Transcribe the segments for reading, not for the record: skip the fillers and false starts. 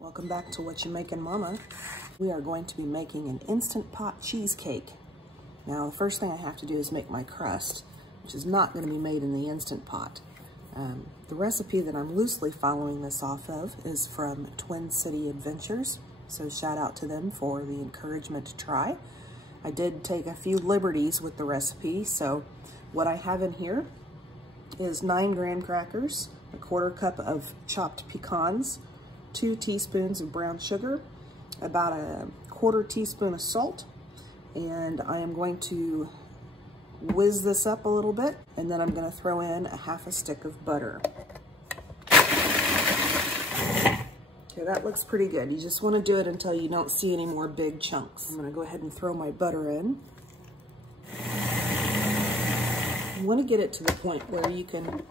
Welcome back to What You Making Mama. We are going to be making an Instant Pot cheesecake. Now the first thing I have to do is make my crust, which is not going to be made in the Instant Pot. The recipe that I'm loosely following this off of is from Twin City Adventures, so shout out to them for the encouragement to try. I did take a few liberties with the recipe, so what I have in here is 9 graham crackers, a 1/4 cup of chopped pecans, 2 teaspoons of brown sugar, about a 1/4 teaspoon of salt, and I am going to whiz this up a little bit, and then I'm going to throw in a 1/2 stick of butter. Okay, that looks pretty good. You just want to do it until you don't see any more big chunks. I'm going to go ahead and throw my butter in. You want to get it to the point where you can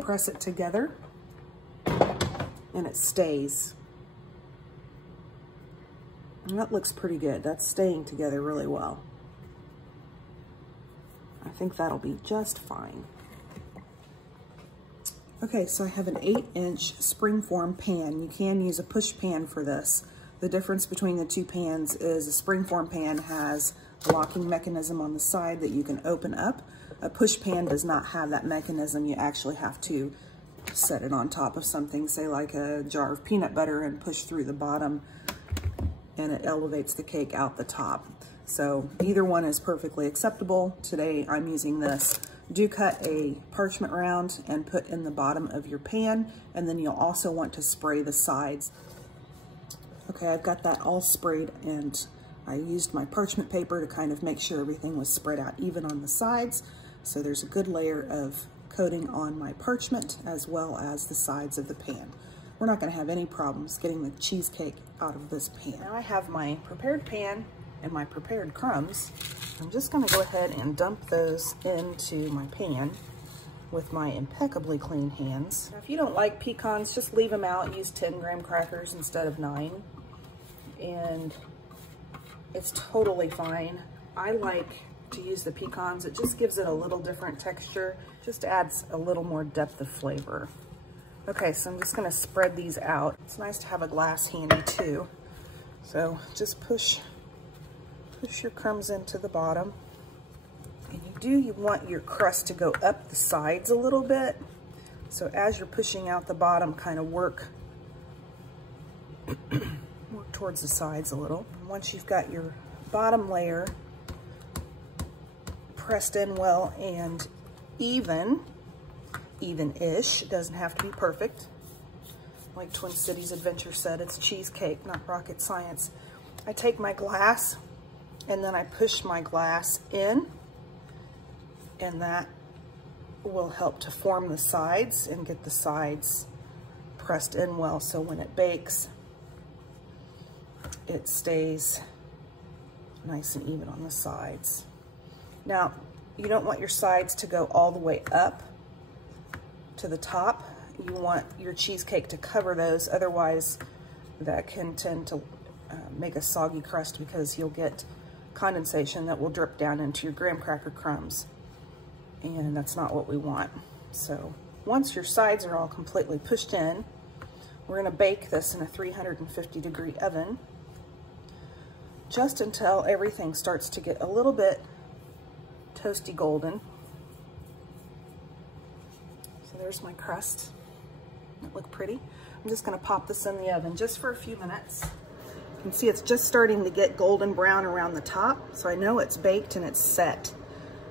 press it together and it stays. And that looks pretty good. That's staying together really well. I think that'll be just fine. Okay, so I have an 8-inch springform pan. You can use a push pan for this. The difference between the two pans is a springform pan has a locking mechanism on the side that you can open up. A push pan does not have that mechanism. You actually have to set it on top of something, say like a jar of peanut butter, and push through the bottom, and it elevates the cake out the top. So either one is perfectly acceptable. Today I'm using this. Do cut a parchment round and put in the bottom of your pan, and then you'll also want to spray the sides. Okay, I've got that all sprayed, and I used my parchment paper to kind of make sure everything was spread out even on the sides. So there's a good layer of coating on my parchment as well as the sides of the pan. We're not going to have any problems getting the cheesecake out of this pan. Now I have my prepared pan and my prepared crumbs. I'm just going to go ahead and dump those into my pan with my impeccably clean hands. Now, if you don't like pecans, just leave them out. Use 10 graham crackers instead of 9. And it's totally fine. I like to use the pecans. It just gives it a little different texture, just adds a little more depth of flavor. Okay, so I'm just gonna spread these out. It's nice to have a glass handy too. So just push your crumbs into the bottom. And you want your crust to go up the sides a little bit. So as you're pushing out the bottom, kind of work towards the sides a little. Once you've got your bottom layer pressed in well and even-ish. It doesn't have to be perfect. Like Twin Cities Adventure said, it's cheesecake, not rocket science. I take my glass and then I push my glass in, and that will help to form the sides and get the sides pressed in well, so when it bakes, it stays nice and even on the sides. Now, you don't want your sides to go all the way up to the top. You want your cheesecake to cover those, otherwise that can tend to make a soggy crust because you'll get condensation that will drip down into your graham cracker crumbs, and that's not what we want. So once your sides are all completely pushed in, we're going to bake this in a 350-degree oven just until everything starts to get a little bit toasty golden. So there's my crust. It look pretty. I'm just going to pop this in the oven just for a few minutes. You can see it's just starting to get golden brown around the top, so I know it's baked and it's set.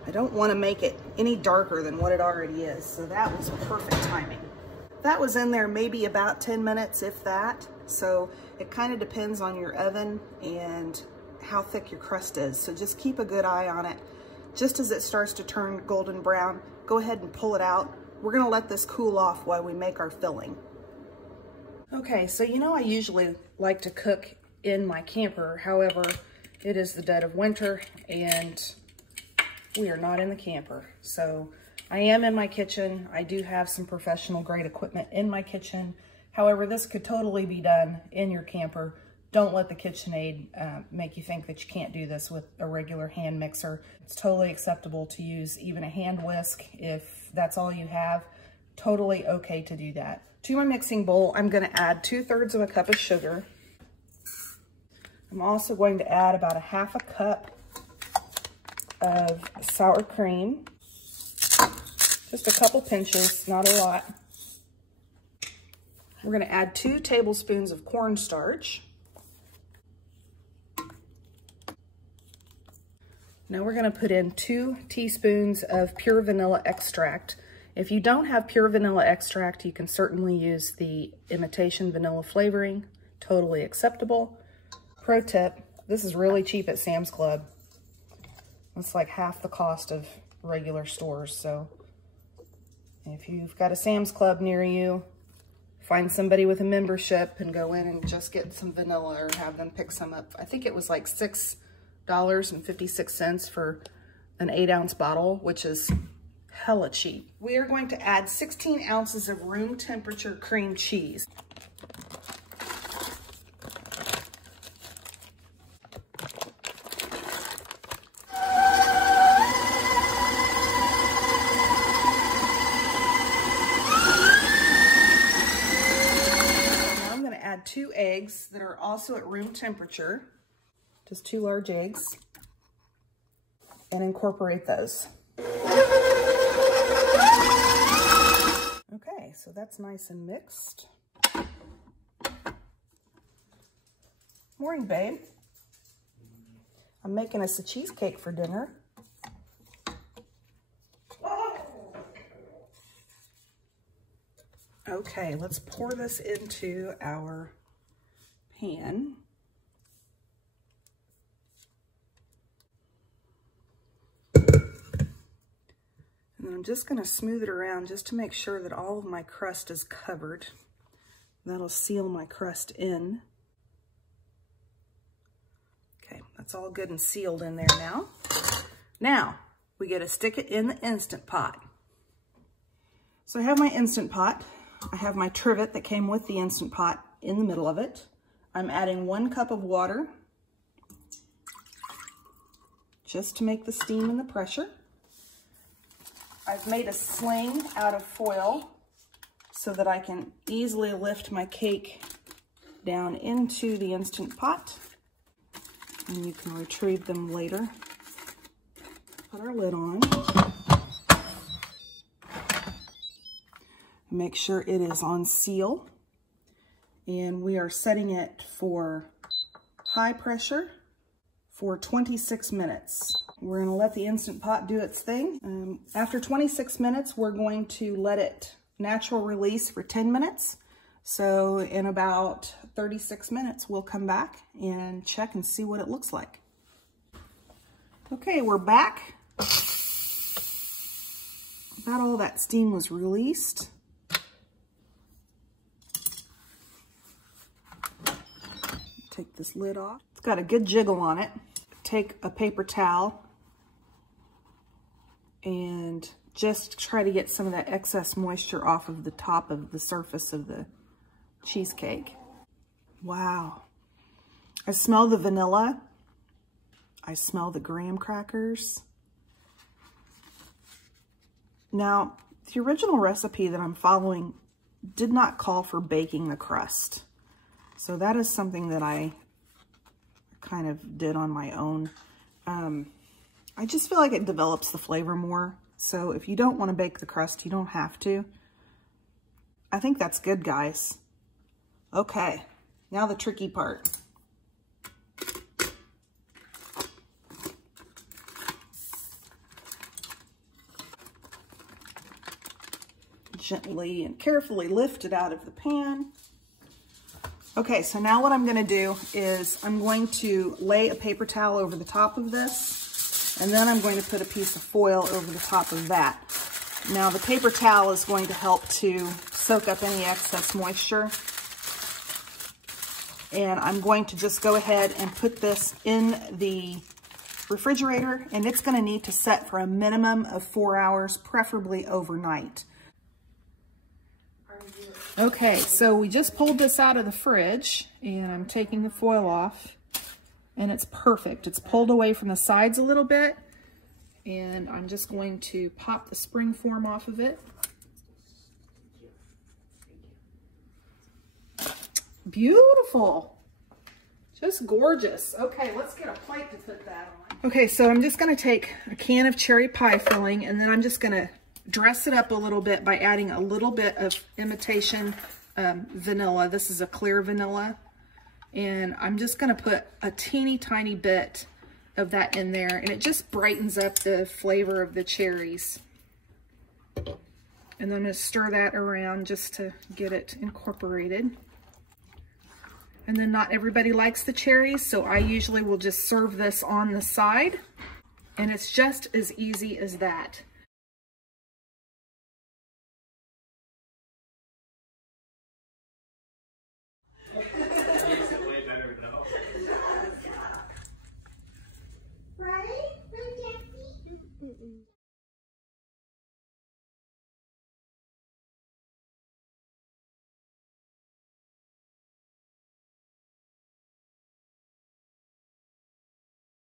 I don't want to make it any darker than what it already is, so that was perfect timing. That was in there maybe about 10 minutes, if that. So it kind of depends on your oven and how thick your crust is. So just keep a good eye on it. Just as it starts to turn golden brown, go ahead and pull it out. We're gonna let this cool off while we make our filling. Okay, so you know I usually like to cook in my camper. However, it is the dead of winter and we are not in the camper. So I am in my kitchen. I do have some professional grade equipment in my kitchen. However, this could totally be done in your camper. Don't let the KitchenAid make you think that you can't do this with a regular hand mixer. It's totally acceptable to use even a hand whisk if that's all you have. Totally okay to do that. To my mixing bowl, I'm going to add 2/3 of a cup of sugar. I'm also going to add about 1/2 cup of sour cream. Just a couple pinches, not a lot. We're going to add 2 tablespoons of cornstarch. Now we're going to put in 2 teaspoons of pure vanilla extract. If you don't have pure vanilla extract, you can certainly use the imitation vanilla flavoring. Totally acceptable. Pro tip, this is really cheap at Sam's Club. It's like half the cost of regular stores. So if you've got a Sam's Club near you, find somebody with a membership and go in and just get some vanilla or have them pick some up. I think it was like $6.56 for an 8-ounce bottle, which is hella cheap. We are going to add 16 ounces of room temperature cream cheese. Now I'm going to add 2 eggs that are also at room temperature. Just 2 large eggs, and incorporate those. Okay, so that's nice and mixed. Morning, babe. I'm making us a cheesecake for dinner. Okay, let's pour this into our pan. And I'm just going to smooth it around just to make sure that all of my crust is covered. That'll seal my crust in. Okay, that's all good and sealed in there now. Now, we get to stick it in the Instant Pot. So I have my Instant Pot. I have my trivet that came with the Instant Pot in the middle of it. I'm adding 1 cup of water just to make the steam and the pressure. I've made a sling out of foil so that I can easily lift my cake down into the Instant Pot. And you can retrieve them later. Put our lid on. Make sure it is on seal. And we are setting it for high pressure for 26 minutes. We're going to let the Instant Pot do its thing. After 26 minutes, we're going to let it natural release for 10 minutes. So in about 36 minutes, we'll come back and check and see what it looks like. Okay, we're back. About all that steam was released. Take this lid off. It's got a good jiggle on it. Take a paper towel and just try to get some of that excess moisture off of the top of the surface of the cheesecake. Wow. I smell the vanilla. I smell the graham crackers. Now, the original recipe that I'm following did not call for baking the crust. So that is something that I kind of did on my own. I just feel like it develops the flavor more. So if you don't want to bake the crust, you don't have to. I think that's good, guys. Okay, now the tricky part. Gently and carefully lift it out of the pan. Okay, so now what I'm going to do is I'm going to lay a paper towel over the top of this, and then I'm going to put a piece of foil over the top of that. Now the paper towel is going to help to soak up any excess moisture. And I'm going to just go ahead and put this in the refrigerator, and it's going to need to set for a minimum of 4 hours, preferably overnight. Okay, so we just pulled this out of the fridge, and I'm taking the foil off, and it's perfect. It's pulled away from the sides a little bit, and I'm just going to pop the spring form off of it. Beautiful. Just gorgeous. Okay, let's get a plate to put that on. Okay, so I'm just gonna take a can of cherry pie filling, and then I'm just gonna dress it up a little bit by adding a little bit of imitation vanilla. This is a clear vanilla. And I'm just gonna put a teeny tiny bit of that in there, and it just brightens up the flavor of the cherries. And then I'm gonna stir that around just to get it incorporated. And then not everybody likes the cherries, so I usually will just serve this on the side. And it's just as easy as that.